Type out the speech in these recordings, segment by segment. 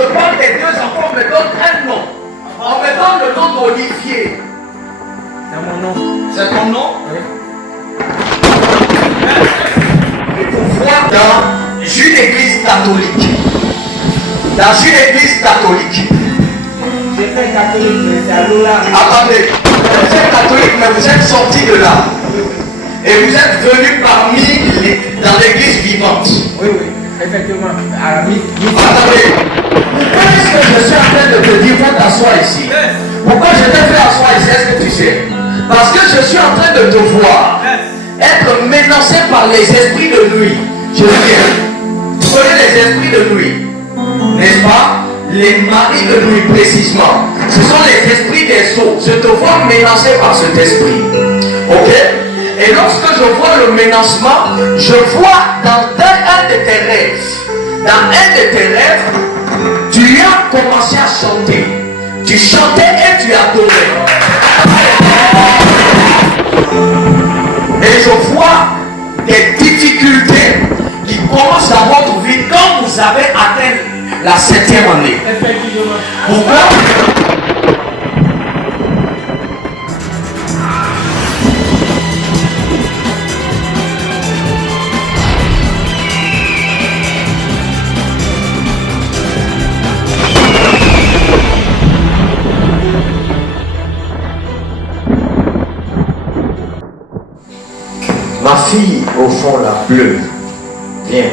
je parle des deux enfants, on me donne un nom. On me donne le nom d'Olivier. C'est mon nom. C'est ton nom? Oui. Il faut voir dans une église catholique. Dans une église catholique. J'ai fait catholique, mais c'est à Lola. Attendez, vous êtes catholique, mais vous êtes sorti de là. Et vous êtes venu dans l'église vivante. Oui, oui, effectivement. À la Attendez, pourquoi est-ce que je suis en train de te dire faut t'asseoir ici? Pourquoi je t'ai fait asseoir ici? Est-ce que tu sais? Parce que je suis en train de te voir être menacé par les esprits de nuit. Je viens. Tu connais les esprits de nuit, n'est-ce pas? Les maris de nuit précisément. Ce sont les esprits des eaux. Je te vois menacé par cet esprit. Ok? Et lorsque je vois le menacement, je vois dans un de tes rêves. Dans un de tes rêves, tu as commencé à chanter. Tu chantais et tu adorais. Et je vois des difficultés qui commencent dans votre vie quand vous avez atteint la 7e année. Effectivement. Pourquoi? Ma fille au fond la bleue, viens.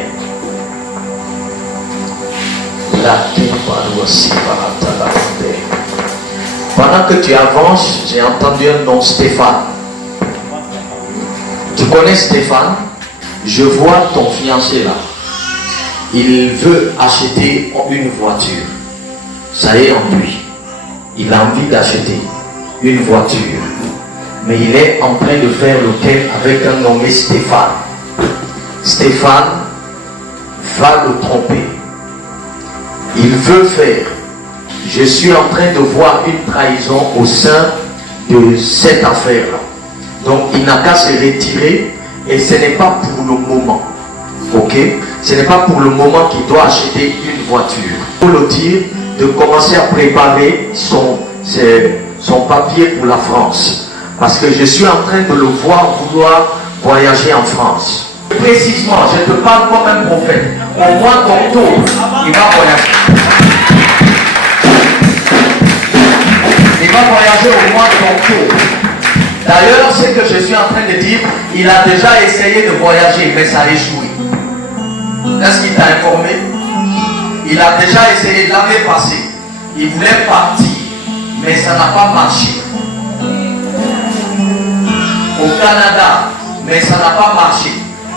Pendant que tu avances, j'ai entendu un nom, Stéphane. Tu connais Stéphane? Je vois ton fiancé là. Il veut acheter une voiture. Ça y est en lui. Il a envie d'acheter une voiture. Mais il est en train de faire le thème avec un nommé Stéphane. Stéphane va le tromper. Il veut faire. Je suis en train de voir une trahison au sein de cette affaire-là. Donc il n'a qu'à se retirer et ce n'est pas pour le moment. Ok? Ce n'est pas pour le moment qu'il doit acheter une voiture. Pour le dire, de commencer à préparer son papier pour la France. Parce que je suis en train de le voir vouloir voyager en France. Précisément, je te parle comme un prophète. Au mois d'octobre, il va voyager. Il va voyager au mois d'octobre. D'ailleurs, ce que je suis en train de dire, il a déjà essayé de voyager, mais ça a échoué. Est-ce qu'il t'a informé? Il a déjà essayé l'année passée. Il voulait partir, mais ça n'a pas marché. Au Canada, mais ça n'a pas marché.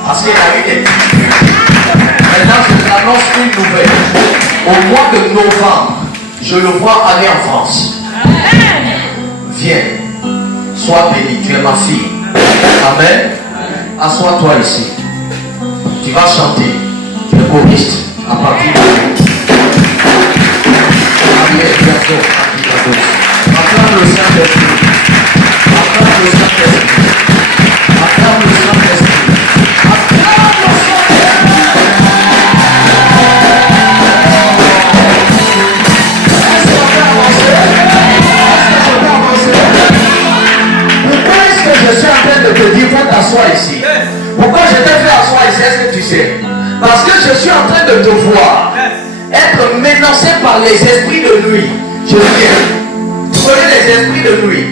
Parce qu'il a eu des difficultés. Maintenant, je t'annonce une nouvelle. Au mois de novembre, je le vois aller en France. Viens, sois béni, tu es ma fille. Amen. Assois-toi ici. Tu vas chanter le choriste à partir de acclame le Saint-Esprit. Acclame le Saint-Esprit. Acclame le Saint-Esprit. Acclame le Saint-Esprit. Est-ce qu'on peut avancer? Est-ce que je peux avancer? Pourquoi est-ce que je suis en train de te dire faut t'asseoir ici? Pourquoi je t'ai fait asseoir ici? Est-ce que tu sais? Parce que je suis en train de te voir être menacé par les esprits de nuit. Je viens. Tu connais les esprits de nuit,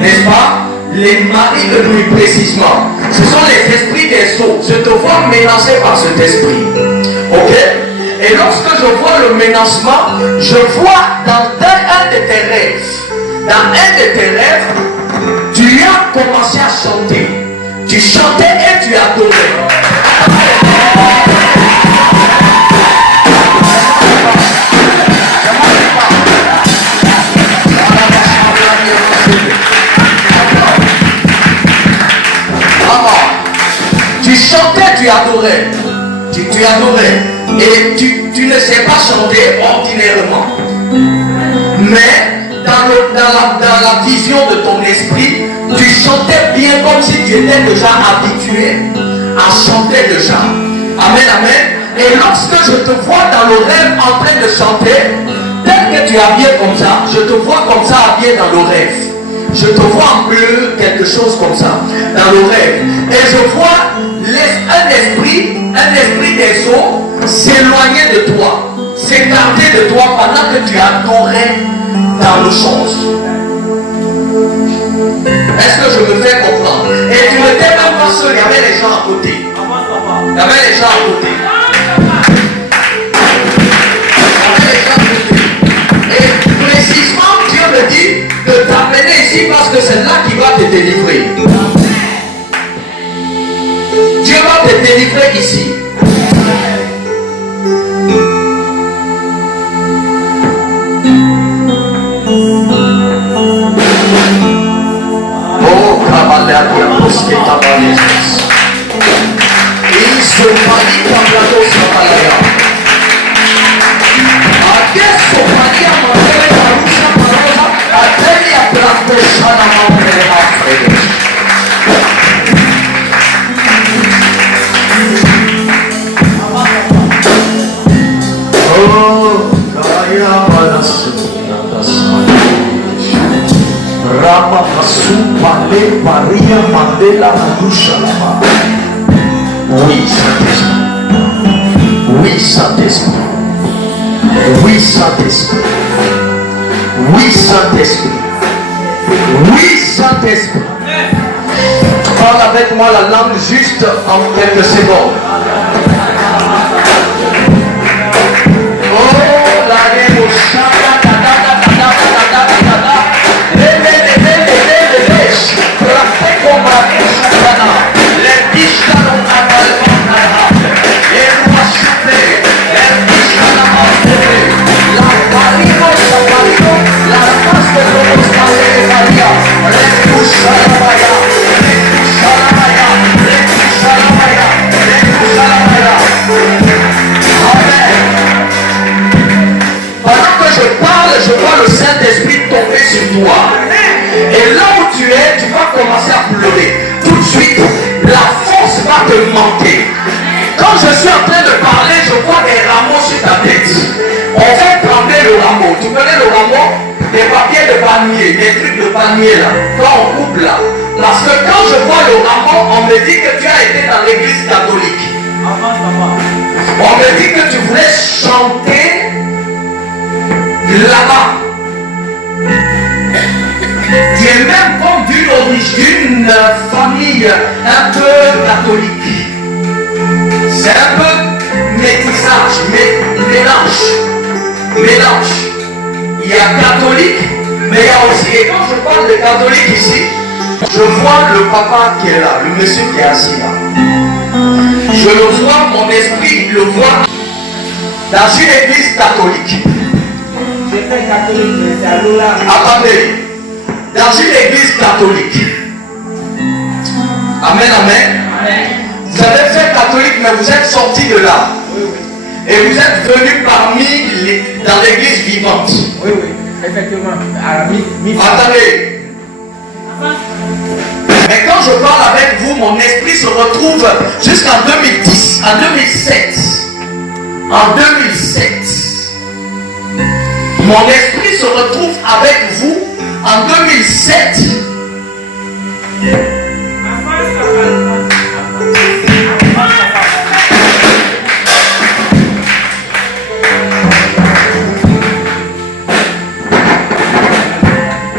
n'est-ce pas? Les maris de nuit précisément. Ce sont les esprits des eaux. Je te vois menacé par cet esprit. Ok? Et lorsque je vois le menacement, je vois dans un de tes rêves. Dans un de tes rêves, tu as commencé à chanter. Tu chantais et tu adorais. Tu chantais, tu adorais. Tu adorais. Et tu ne sais pas chanter ordinairement. Mais dans la vision de ton esprit, tu chantais bien comme si tu étais déjà habitué à chanter déjà. Amen, amen. Et lorsque je te vois dans le rêve en train de chanter, tel que tu es habillé comme ça, je te vois comme ça habillé dans le rêve. Je te vois en bleu, quelque chose comme ça, dans le rêve. Et je vois un esprit des eaux s'éloigner de toi, s'écarter de toi pendant que tu adorais dans le chose. Est-ce que je me fais comprendre? Et tu n'étais même pas seul, il y avait les gens à côté. Il y avait les gens à côté. Et précisément, Dieu me dit de t'amener ici parce que c'est là qu'il va te délivrer. Dieu va te délivrer ici. Oh, Kabbalah, parce que ta balise. Il se marie comme la dose de Balaya. Adesso Maria Maria Marusa Marosa, Adeli a Blanco Shanama Mera Fredes. Oh, Kaya Balasu, Rama Masu Pale Maria Mandela Marusha Lama. Oui, Saint-Esprit. Oui, Saint-Esprit. Oui, Saint-Esprit. Oui, Saint-Esprit. Oui, Saint-Esprit. Parle avec moi la langue juste en quelques secondes. Oh, la émotion. Je vois le Saint-Esprit tomber sur toi. Et là où tu es, tu vas commencer à pleurer. Tout de suite, la force va te manquer. Quand je suis en train de parler, je vois des rameaux sur ta tête. On fait trembler le rameau. Tu connais le rameau? Des papiers de palmier, des trucs de palmier là. Quand on coupe là. Parce que quand je vois le rameau, on me dit que tu as été dans l'église catholique. On me dit que tu voulais chanter là-bas. Tu es même comme d'une famille un peu catholique. C'est un peu métissage, mélange. Il y a catholique, mais il y a aussi, et quand je parle de catholique ici, je vois le papa qui est là, le monsieur qui est assis là. Je le vois, mon esprit le voit dans une église catholique. J'ai fait catholique, mais c'est à Lola. Attendez, dans une église catholique. Amen, amen. Amen. Vous avez fait catholique, mais vous êtes sorti de là. Oui, oui. Et vous êtes venu dans l'église vivante. Oui, oui, effectivement. À la Attendez. Mais quand je parle avec vous, mon esprit se retrouve jusqu'en 2010, en 2007. En 2007. Mon esprit se retrouve avec vous en 2007.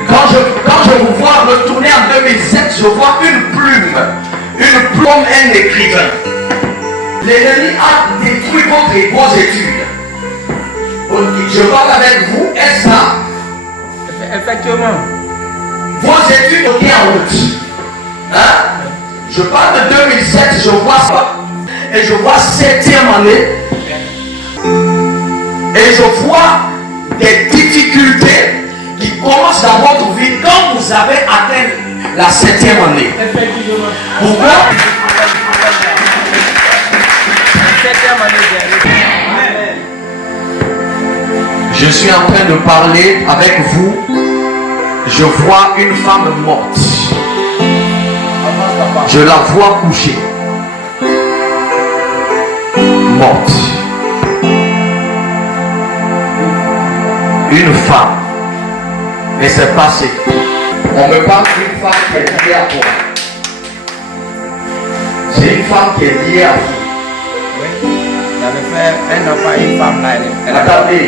Quand je vous vois retourner en 2007, je vois une plume comme un écrivain. L'ennemi a détruit vos études. Je parle avec vous, est-ce ça? Effectivement. Vos études ont mis en route. Hein? Je parle de 2007, je vois ça. Et je vois 7e année. Et je vois des difficultés qui commencent dans votre vie quand vous avez atteint la 7e année. Effectivement. Pourquoi? 7e année. Je suis en train de parler avec vous. Je vois une femme morte. Je la vois couchée. Morte. une femme. Mais c'est passé. On me parle d'une femme qui est liée à toi. C'est une femme qui est liée à vous. Oui. J'avais fait un enfant et une femme là. Attendez.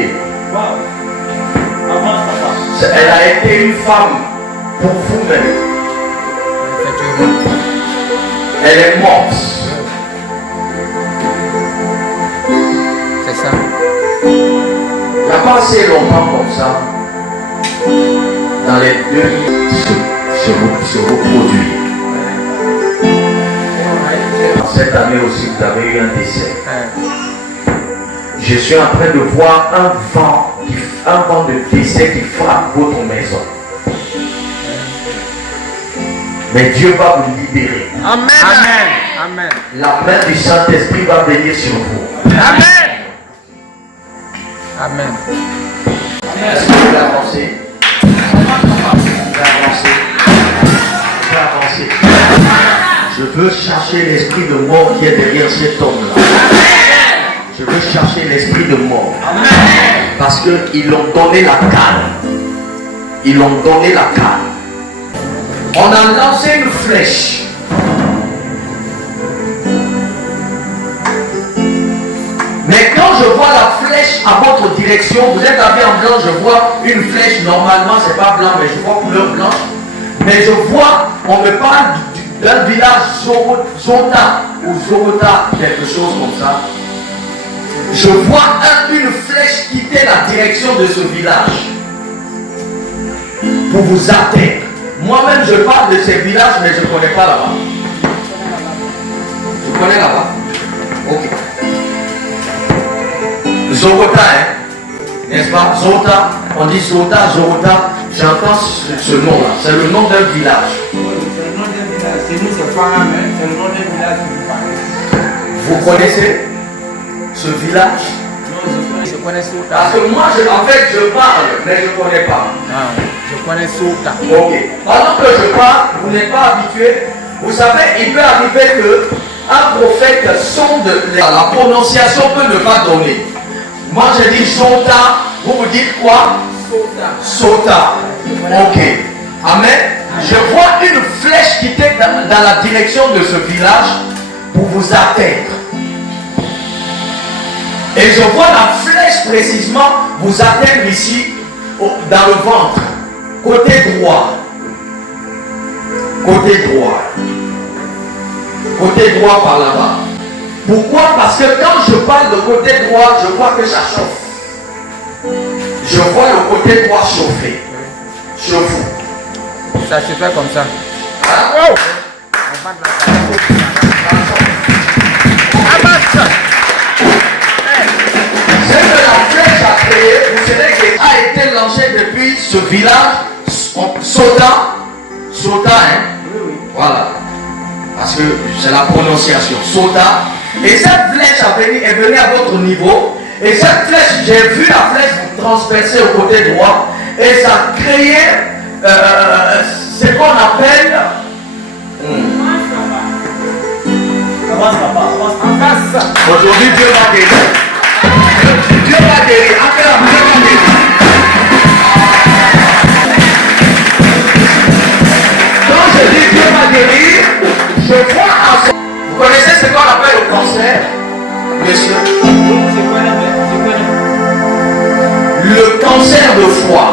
Elle a été une femme pour vous-même. Effectivement. Elle est morte. C'est ça. Il n'y a pas assez longtemps comme ça. Dans les deux se reproduire. Cette année aussi, vous avez eu un décès. Je suis en train de voir un vent de décès qui frappe votre maison. Mais Dieu va vous libérer. Amen. Amen. Amen. La main du Saint-Esprit va venir sur vous. Amen. Amen. Est-ce que vous pouvez avancer? Avancer. Je veux chercher l'esprit de mort qui est derrière cet homme-là. Je veux chercher l'esprit de mort. Parce qu'ils l'ont donné la canne. Ils l'ont donné la canne. On a lancé une flèche. Mais quand je vois la flèche à votre direction, vous êtes habillé en blanc, je vois une flèche, normalement c'est pas blanc, mais je vois couleur blanche. Mais je vois, on me parle d'un village Zota ou Zorota, quelque chose comme ça. Je vois une flèche quitter la direction de ce village pour vous atteindre. Moi-même je parle de ces villages, mais je ne connais pas là-bas. Je connais là-bas. Ok. Zorota, hein? N'est-ce pas? Zota, on dit Zota, Zorota. J'entends ce nom-là. C'est le nom d'un village. C'est le nom d'un village. C'est nous, c'est Farah, mais c'est le nom d'un village. Vous connaissez ce village? Non, je connais Sota. Parce que moi, en fait, je parle, mais je ne connais pas. Ah, je connais Sota. Ok. Pendant que je parle, vous n'êtes pas habitué. Vous savez, il peut arriver que un prophète sonde la prononciation peut ne pas donner. Moi, je dis Sota. Vous vous dites quoi? Sota. Sota. Ok. Amen. Je vois une flèche qui était dans la direction de ce village pour vous atteindre. Et je vois la flèche précisément vous atteindre ici, dans le ventre, côté droit. Côté droit. Côté droit par là-bas. Pourquoi? Parce que quand je parle de côté droit, je vois que ça chauffe. Je vois le côté droit chauffer. Sur vous. Ça se fait comme ça. Hein? Oh! C'est que la flèche a créé, vous savez qu'elle a été lancée depuis ce village, Sota, hein? Voilà. Parce que c'est la prononciation, Sota. Et cette flèche est venue à votre niveau. Et cette flèche, j'ai vu la flèche vous transpercer au côté droit. Et ça a créé ce qu'on appelle... Aujourd'hui, Dieu va guérir. Dieu va guérir. Après la Dieu va guérir. Quand je dis Dieu va guérir, je vois à son... Vous connaissez ce qu'on appelle le cancer, monsieur? Le cancer de foie.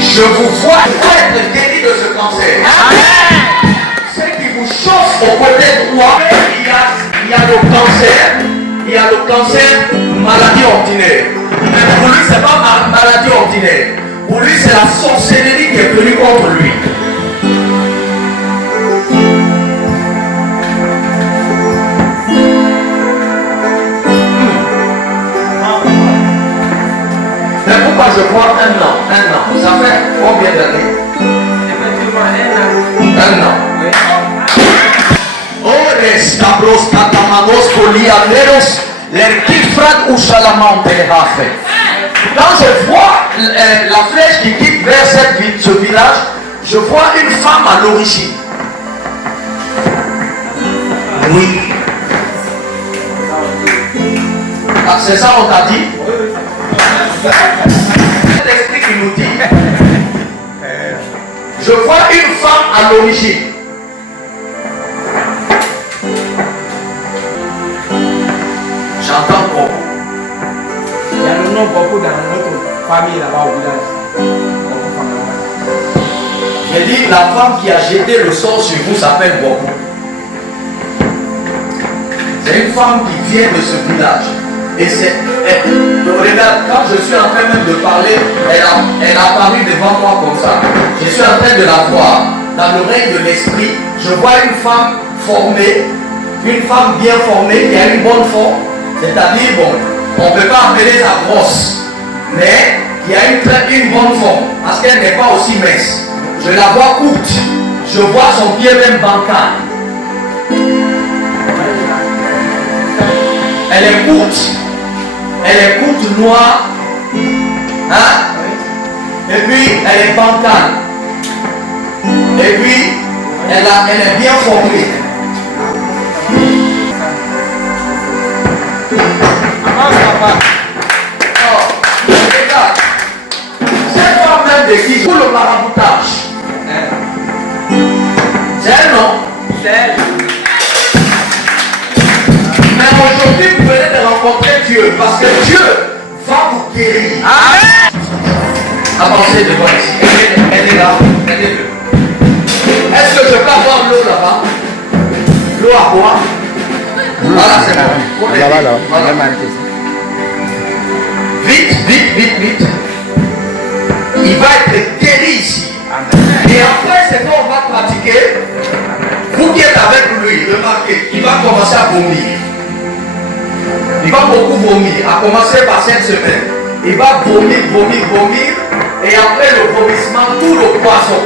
Je vous vois être guéri de ce cancer. Amen. Ce qui vous chauffe au côté droit, il y a le cancer. Il y a le cancer, maladie ordinaire. Mais pour lui, ce n'est pas maladie ordinaire. Pour lui, c'est la sorcellerie qui est venue contre lui. Mais pourquoi je vois un an? Ça fait combien d'années? Un an. Oh, les cabros catamanos colianeros, les kifran ou salamante hafe. Quand je vois la flèche qui quitte vers ce village, je vois une femme à l'origine. Oui. Ah, c'est ça on t'a dit? vois une femme à l'origine. J'entends beaucoup. Il y a le nom beaucoup dans notre famille là-bas au village. J'ai dit, la femme qui a jeté le sort sur vous s'appelle beaucoup. C'est une femme qui vient de ce village. Et c'est, regarde, quand je suis en train même de parler, elle a apparu devant moi comme ça. Je suis en train de la voir dans le règne de l'esprit. Je vois une femme formée, une femme bien formée, qui a une bonne forme. C'est-à-dire, bon, on ne peut pas appeler ça grosse, mais qui a une bonne forme, parce qu'elle n'est pas aussi mince. Je la vois courte, je vois son pied même bancal. Elle est courte, noire, hein? Et puis elle est bancale. Et puis elle est bien formée. Oh, regarde, cette femme même de qui pour le maraboutage. C'est elle, non? C'est elle. Mais aujourd'hui, vous venez de rencontrer Dieu, parce que Dieu va vous guérir. Amen. Avancez devant ici. Elle est là. Aidez-le. Est-ce que je peux avoir l'eau là-bas? L'eau à boire? Voilà, c'est bon. Voilà. Vite. Il va être guéri ici. Et après, c'est quand on va pratiquer. Vous qui êtes avec lui, remarquez, il va commencer à vomir. Il va beaucoup vomir, à commencer par cette semaine. Il va vomir. Et après le vomissement, tout le poison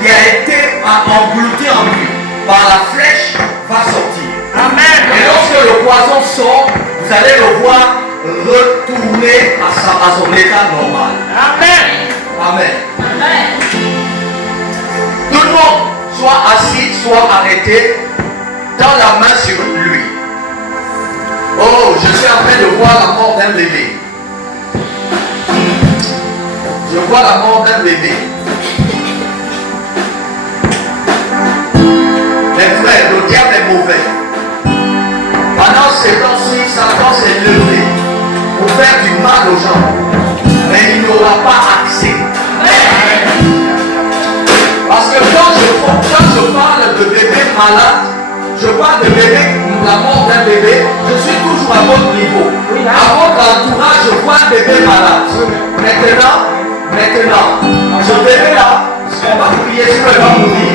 qui a été englouti en lui par la flèche va sortir. Amen. Et lorsque le poison sort, vous allez le voir retourner à son état normal. Amen. Amen. Tout le monde, soit assis, soit arrêté, dans la main sur lui. Oh, je suis en train de voir la mort d'un bébé. Je vois la mort d'un bébé. Mes frères, le diable est mauvais. Pendant ces temps-ci, Satan s'est levé pour faire du mal aux gens. Mais il n'aura pas accès. Parce que quand je parle de bébé malade, je parle de bébé, la mort d'un bébé, je suis toujours à votre niveau. À votre entourage, je vois un bébé malade. Maintenant, ce bébé là, on va prier sur il va mourir.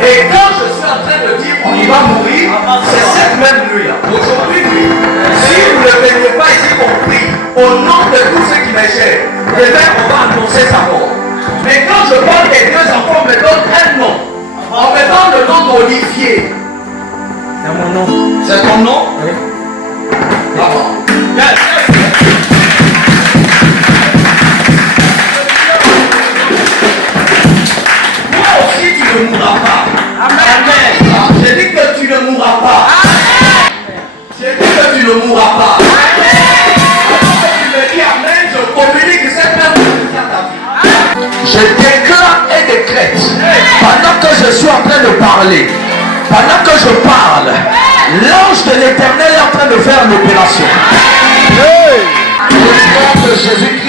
Et quand je suis en train de dire il va mourir, c'est cette même nuit là. Aujourd'hui, si vous ne venez pas ici pour prier, au nom de tous ceux qui m'échappent, demain on va annoncer sa mort. Mais quand je parle des deux enfants, on me donne un nom. On me donne le nom d'Olivier. C'est mon nom. C'est ton nom? Oui. Bravo. Yes. Moi aussi, tu ne mourras pas. Amen. J'ai dit que tu ne mourras pas. Amen. J'ai dit que tu ne mourras pas. Amen. Alors que tu me dis Amen, je communique cette même chose à ta vie. Je déclare et décrète, pendant que je suis en train de parler, pendant que je parle, l'ange de l'Éternel est en train de faire l'opération. Au nom de Jésus-Christ.